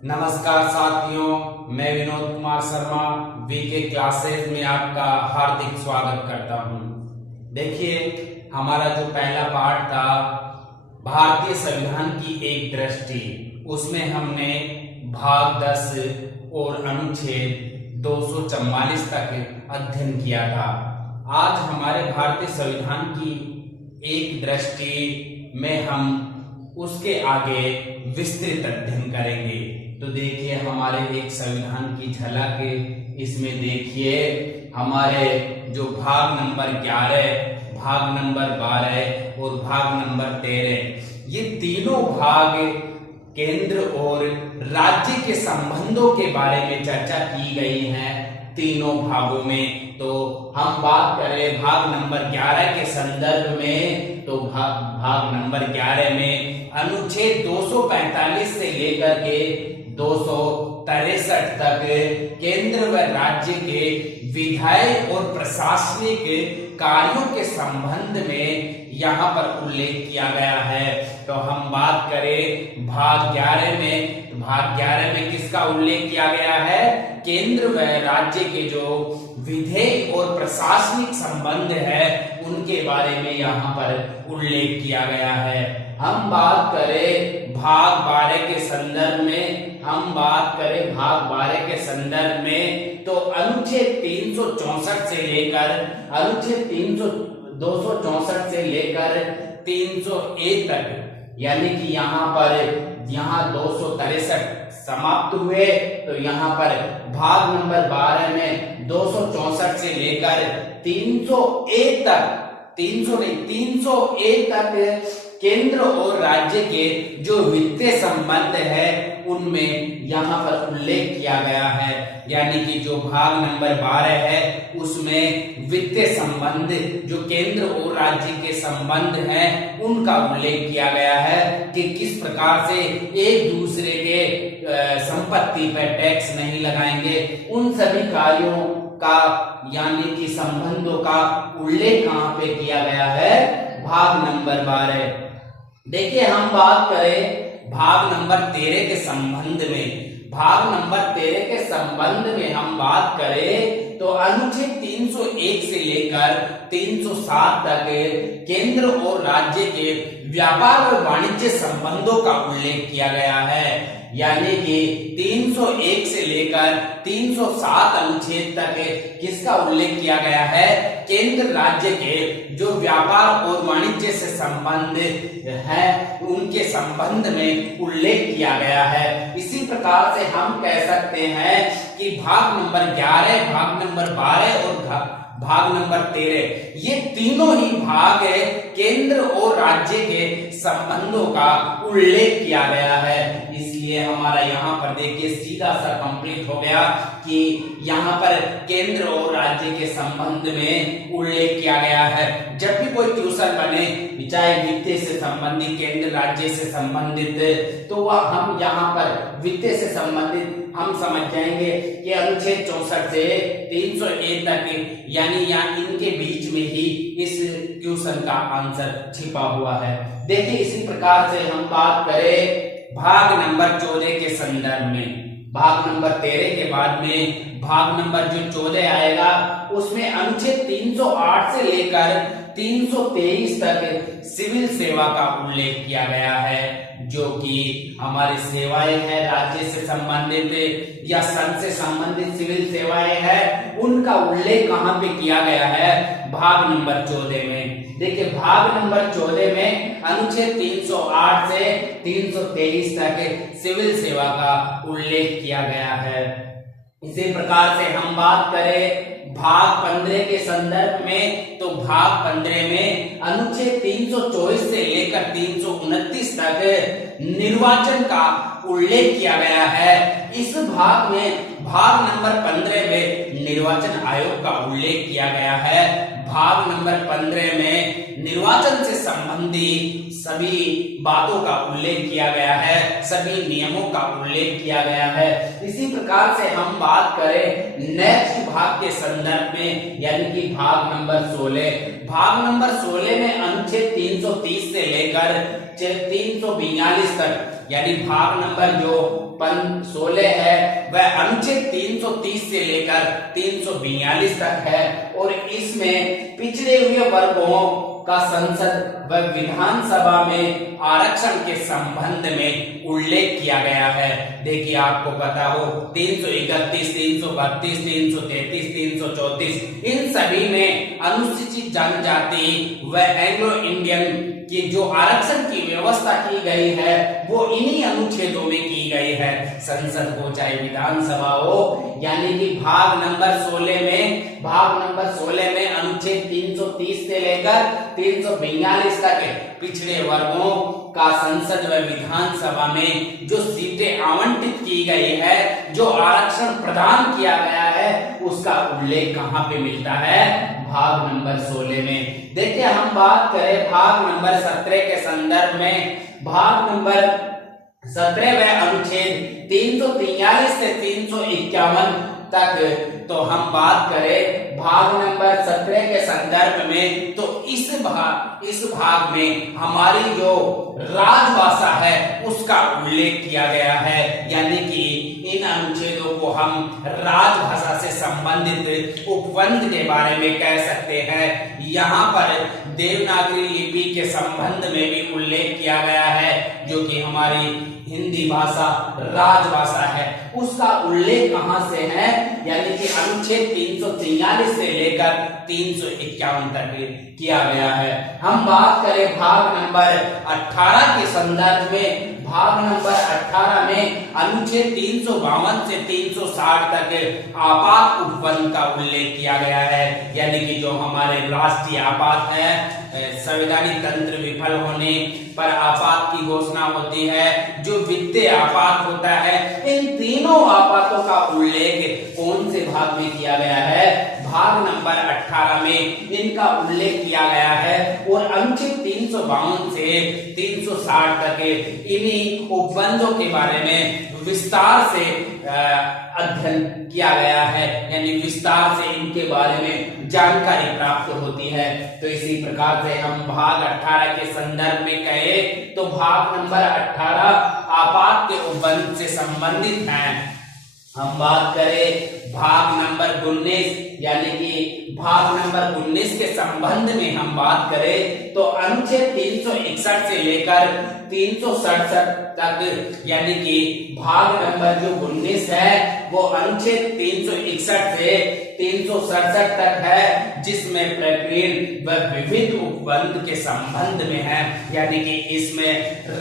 नमस्कार साथियों, मैं विनोद कुमार शर्मा वीके क्लासेस में आपका हार्दिक स्वागत करता हूं। देखिए, हमारा जो पहला पाठ था भारतीय संविधान की एक दृष्टि, उसमें हमने भाग 10 और अनुच्छेद 244 तक अध्ययन किया था। आज हमारे भारतीय संविधान की एक दृष्टि में हम उसके आगे विस्तृत अध्ययन करेंगे। तो देखिए, हमारे एक संविधान की झलक इसमें देखिए, हमारे जो भाग नंबर 11, भाग नंबर 12 और भाग नंबर 13, ये तीनों भाग केंद्र और राज्य के संबंधों के बारे में चर्चा की गई है। तीनों भागों में तो हम बात करें भाग नंबर 11 के संदर्भ में, तो भाग नंबर 11 में अनुच्छेद 245 से लेकर के 263 तक केंद्र व राज्य के विधायी और प्रशासनिक कार्यों के संबंध में यहाँ पर उल्लेख किया गया है। तो हम बात करें भाग 11 में, तो भाग 11 में किसका उल्लेख किया गया है? केंद्र व राज्य के जो विधेय और प्रशासनिक संबंध है उनके बारे में यहाँ पर उल्लेख किया गया है। हम बात करें भाग 12 के संदर्भ में, हम बात करें भाग 12 के संदर्भ में, तो अनुच्छेद 364 से लेकर अनुच्छेद 264 से लेकर 301 तक, यानी कि यहाँ 263 समाप्त हुए। तो यहाँ पर भाग नंबर 12 में 264 से लेकर 301 तक, 301 तक केंद्र और राज्य के जो वित्तीय संबंध है उनमें यहाँ पर उल्लेख किया गया है। यानी कि जो भाग नंबर 12 है उसमें वित्तीय संबंध, जो केंद्र और राज्य के संबंध हैं, उनका उल्लेख किया गया है कि किस प्रकार से एक दूसरे के संपत्ति पर टैक्स नहीं लगाएंगे। उन सभी कार्यों का, यानी कि संबंधों का उल्लेख कहाँ पे किया गया है? भाग नंबर 12। देखिए, हम बात करें भाग नंबर 13 के संबंध में, भाग नंबर 13 के संबंध में हम बात करें तो अनुच्छेद 301 से लेकर 307 तक केंद्र और राज्य के व्यापार और वाणिज्य संबंधों का उल्लेख किया गया है। यानी कि 301 से लेकर 307 अनुच्छेद तक किसका उल्लेख किया गया है? केंद्र राज्य के जो व्यापार और वाणिज्य से संबंध है उनके संबंध में उल्लेख किया गया है। इसी प्रकार से हम कह सकते हैं कि भाग नंबर 11, भाग नंबर 12 और भाग नंबर 13, ये तीनों ही भाग केंद्र और राज्य के संबंधों का उल्लेख किया गया है। इसलिए हमारा यहाँ पर देखिए सीधा सा कंप्लीट हो गया कि यहाँ पर केंद्र और राज्य के संबंध में उल्लेख किया गया है। जब भी कोई क्वेश्चन बने, चाहे वित्तीय से संबंधित, केंद्र राज्य से संबंधित, तो वह हम यहाँ पर वित्तीय से संबंधित हम समझ जाएंगे कि अनुच्छेद 64 से 301 तक, यानी यहाँ इनके बीच में ही इस क्वेश्चन का आंसर छिपा हुआ है। देखिए, इसी प्रकार से हम बात करें भाग नंबर 14 के संदर्भ में, भाग नंबर 13 के बाद में भाग नंबर जो 14 आएगा उसमें अनुच्छेद 308 से लेकर 323 तक सिविल सेवा का उल्लेख किया गया है। जो कि हमारी सेवाएं हैं राज्य से संबंधित या संघ से संबंधित सिविल सेवाएं हैं, उनका उल्लेख कहाँ पे किया गया है? भाग नंबर 14 में। देखिए, भाग नंबर 14 में अनुच्छेद 308 से 323 तक सिविल सेवा का उल्लेख किया गया है। इसी प्रकार से हम बात करें भाग 15 के संदर्भ में, तो भाग 15 में अनुच्छेद 324 से लेकर 329 तक निर्वाचन का उल्लेख किया गया है। इस भाग में भाग नंबर 15 में निर्वाचन आयोग का उल्लेख किया गया है। भाग नंबर 15 में निर्वाचन से संबंधित सभी बातों का उल्लेख किया गया है, सभी नियमों का उल्लेख किया गया है। इसी प्रकार से हम बात करें नेक्स्ट भाग के संदर्भ में, यानी कि भाग नंबर 16। भाग नंबर 16 में अनुच्छेद 330 से लेकर 342 तक, यानी भाग नंबर जो 16 है वह अनुच्छेद 330 से लेकर 342 तक है और इसमें पिछड़े हुए वर्गों का संसद व विधानसभा में आरक्षण के संबंध में उल्लेख किया गया है। देखिए आपको पता हो 331, 332, 333, 334 इन सभी में अनुसूचित जनजाति व एंग्लो इंडियन की जो आरक्षण की व्यवस्था की गई है वो इन्हीं अनुच्छेदों में की गई है। संसद हो चाहे विधानसभा हो, यानी कि भाग नंबर 16 में अनुच्छेद 330 से लेकर 342 तक पिछड़े वर्गों का संसद व विधानसभा में जो सीटें आवंटित की गई है, जो आरक्षण प्रदान किया गया है, उसका उल्लेख कहां पे मिलता है? भाग नंबर 16 में। देखिए हम बात करें भाग नंबर 17 के संदर्भ में। भाग नंबर 17 में अनुच्छेद 343 से 351 तक, तो हम बात करें भाग नंबर 17 के संदर्भ में, तो इस भाग में हमारी जो राजभाषा है उसका उल्लेख किया गया है, यानी कि इन अनुच्छेदों को हम राजभाषा से संबंधित उपबंध के बारे में कह सकते हैं। यहाँ पर देवनागरी लिपि के संबंध में भी उल्लेख किया गया है, जो कि हमारी हिंदी भाषा राजभाषा है, उसका उल्लेख कहां से है? यानी कि अनुच्छेद 343 से लेकर 351 तक किया गया है। हम बात करें भाग नंबर 18 के संदर्भ में। भाग नंबर 18 में अनुच्छेद 352 से 360 तक आपात उपबंध का उल्लेख किया गया है, यानी कि जो हमारे राष्ट्रीय आपात है, संवैधानिक तंत्र विफल होने पर आपात की घोषणा होती है, जो वित्तीय आपात होता है, इन तीनों आपातों का उल्लेख कौन से भाग में किया गया है? भाग नंबर 18 में इनका उल्लेख किया गया है और अनुच्छेद 352 से 360 तक इन्हीं उपबंधों के बारे में विस्तार से अध्ययन किया गया है, यानी विस्तार से इनके बारे में जानकारी प्राप्त होती है। तो इसी प्रकार से हम भाग 18 के संदर्भ में कहे तो भाग नंबर 18 आपात के उपबंध से संबंधित है। हम बात करें भाग नंबर 19, यानी कि भाग नंबर 19 के संबंध में हम बात करें तो अनुच्छेद 361 से लेकर 367 तक, यानी कि भाग नंबर जो 19 है वो अनुच्छेद 361 से 367 तक है, जिसमें प्रकीर्ण व विविध उपबंध के संबंध में है, यानी कि इसमें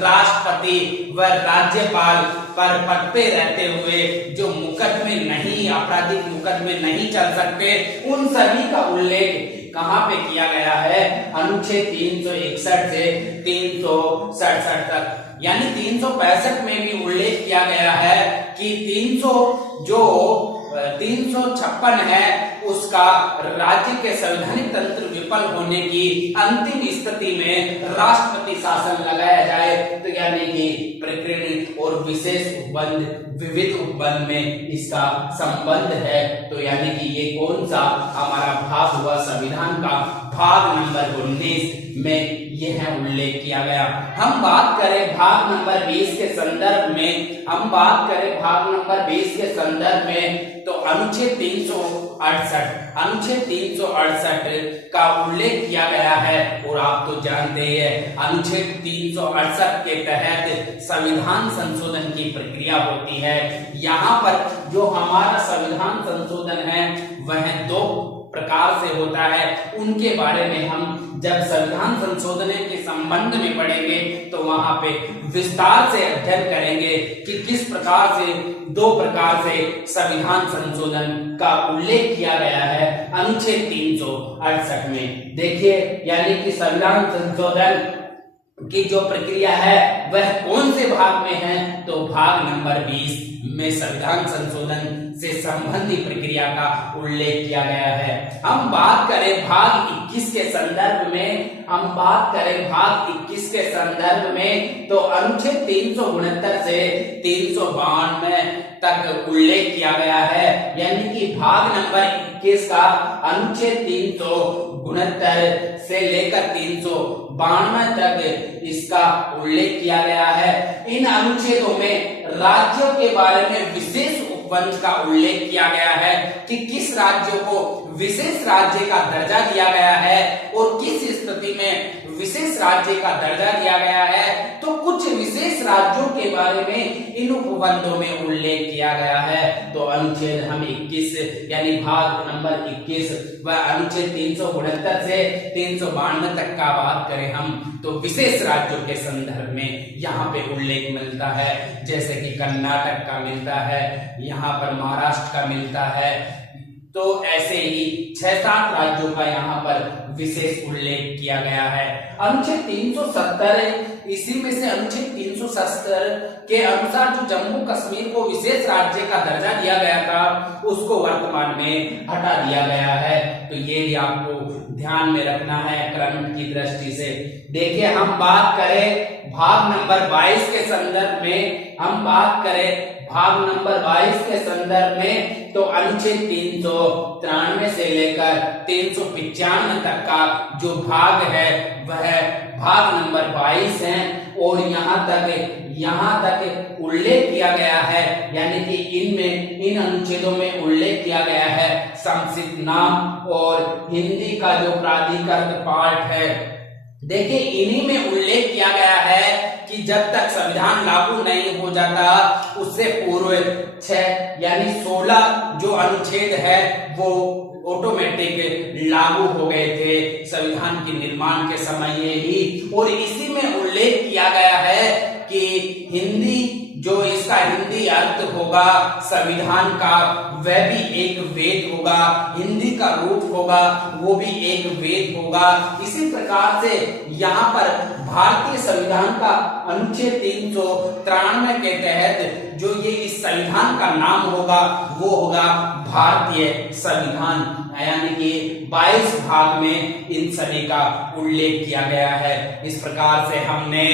राष्ट्रपति व राज्यपाल पर पद पे रहते हुए जो मुकदमे नहीं, आपराधिक मुकदमे नहीं चल सकते, उन सभी का उल्लेख कहां पे किया गया है? अनुच्छेद 361 से 367 तक, यानी 365 में भी उल्लेख किया गया है कि 356 है उसका राज्य के संवैधानिक तंत्र विफल होने की अंतिम स्थिति में राष्ट्रपति शासन लगाया जाए, तो यानी कि प्रकीर्ण और विशेष उपबंध विविध उपबंध में इसका संबंध है। तो यानी कि ये कौन सा हमारा भाग हुआ संविधान का? भाग नंबर 19 में यह उल्लेख किया गया। हम बात करें भाग नंबर 20 के संदर्भ में, हम बात करें भाग नंबर 20 के संदर्भ में तो अनुच्छेद 368 का उल्लेख किया गया है और आप तो जानते हैं अनुच्छेद 368 के तहत संविधान संशोधन की प्रक्रिया होती है। यहाँ पर जो हमारा संविधान संशोधन है वह 2 प्रकार से होता है, उनके बारे में हम जब संविधान संशोधन के संबंध में पढ़ेंगे तो वहां पे विस्तार से अध्ययन करेंगे कि किस प्रकार से 2 प्रकार से संविधान संशोधन का उल्लेख किया गया है अनुच्छेद 368 में। देखिए, यानी कि संविधान संशोधन की जो प्रक्रिया है वह कौन से भाग में है? तो भाग नंबर 20 में संविधान संशोधन से संबंधित प्रक्रिया का उल्लेख किया गया है। हम बात करें भाग 21 के संदर्भ में, तो अनुच्छेद 369 से 392 तक उल्लेख किया गया है, यानी कि भाग नंबर 21 का अनुच्छेद 369 से लेकर 392 तक इसका उल्लेख किया गया है। इन अनुच्छेदों में राज्यों के बारे में विशेष उपवंश का उल्लेख किया गया है कि किस राज्यों को विशेष राज्य का दर्जा दिया गया है और किस स्थिति में विशेष राज्य का दर्जा दिया गया है। तो कुछ विशेष राज्यों के बारे में इन उपबंधों में उल्लेख किया गया है। तो अनुच्छेद हम 21 यानी भाग नंबर 21 व अनुच्छेद 369 से 392 तक का बात करें हम, तो विशेष राज्यों के संदर्भ में यहाँ पे उल्लेख मिलता है, जैसे कि कर्नाटक का मिलता है, यहाँ पर महाराष्ट्र का मिलता है। तो ऐसे ही 6-7 राज्यों का यहाँ पर विशेष उल्लेख किया गया है। अनुच्छेद 370 इसी में से अनुच्छेद 370 के अनुसार जो जम्मू कश्मीर को विशेष राज्य का दर्जा दिया गया था, उसको वर्तमान में हटा दिया गया है। तो ये भी आपको ध्यान में रखना है क्रम की दृष्टि से। देखिए, हम बात करें भाग नंबर 22 के संदर्भ में, तो अनुच्छेद 393 से लेकर 395 तक का जो भाग है वह भाग नंबर 22 है और यहाँ तक उल्लेख किया गया है, यानी कि इन अनुच्छेदों में उल्लेख किया गया है संक्षिप्त नाम और हिंदी का जो प्राधिकृत पाठ है। देखिए, इन्हीं में उल्लेख किया गया है कि जब तक संविधान लागू नहीं हो जाता उससे पूर्व 6 यानी 16 जो अनुच्छेद है वो ऑटोमेटिक लागू हो गए थे संविधान के निर्माण के समय ही। और इसी में उल्लेख किया गया है कि हिंदी जो इसका हिंदी अर्थ होगा संविधान का, वह भी एक वेद होगा, हिंदी का रूप होगा वो भी एक वेद होगा। इसी प्रकार से यहाँ पर भारतीय संविधान का अनुच्छेद 393 के तहत जो ये इस संविधान का नाम होगा वो होगा भारतीय संविधान, यानी कि 22 भाग में इन सभी का उल्लेख किया गया है। इस प्रकार से हमने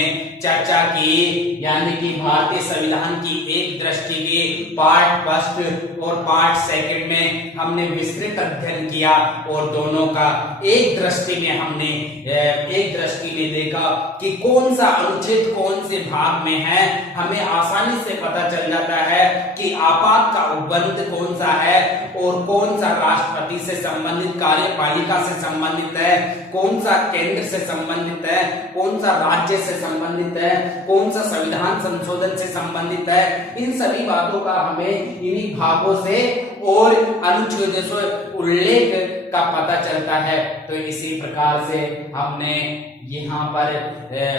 चर्चा की, यानी कि भारतीय संविधान की एक दृष्टि की पार्ट फर्स्ट और पार्ट सेकंड में हमने विस्तृत अध्ययन किया और दोनों का एक दृष्टि में देखा कि कौन सा अनुच्छेद कौन से भाग में है। हमें आसानी से पता चल जाता है कि आपात का उपबंध कौन सा है और कौन सा राष्ट्रपति से संबंधित, कार्यपालिका से संबंधित है, कौन सा केंद्र से संबंधित है, कौन सा राज्य से संबंधित है, कौन सा संविधान संशोधन से संबंधित है। इन सभी बातों का हमें इन्हीं भागों से और अनुच्छेदों से उल्लेख का पता चलता है। तो इसी प्रकार से हमने यहाँ पर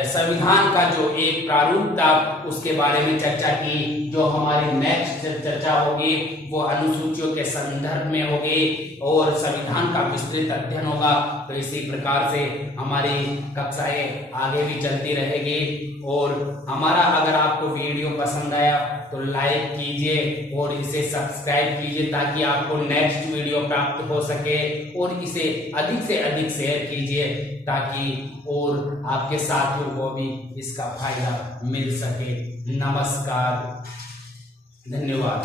संविधान का जो एक प्रारूप था उसके बारे में चर्चा की। जो हमारी नेक्स्ट चर्चा होगी वो अनुसूचियों के संदर्भ में होगी और संविधान का विस्तृत अध्ययन होगा। तो इसी प्रकार से हमारी कक्षाएं आगे भी चलती रहेगी और हमारा अगर आपको वीडियो पसंद आया तो लाइक कीजिए और इसे सब्सक्राइब कीजिए ताकि आपको नेक्स्ट वीडियो प्राप्त हो सके, और इसे अधिक से अधिक शेयर कीजिए ताकि और आपके साथियों को भी इसका फायदा मिल सके। नमस्कार, धन्यवाद।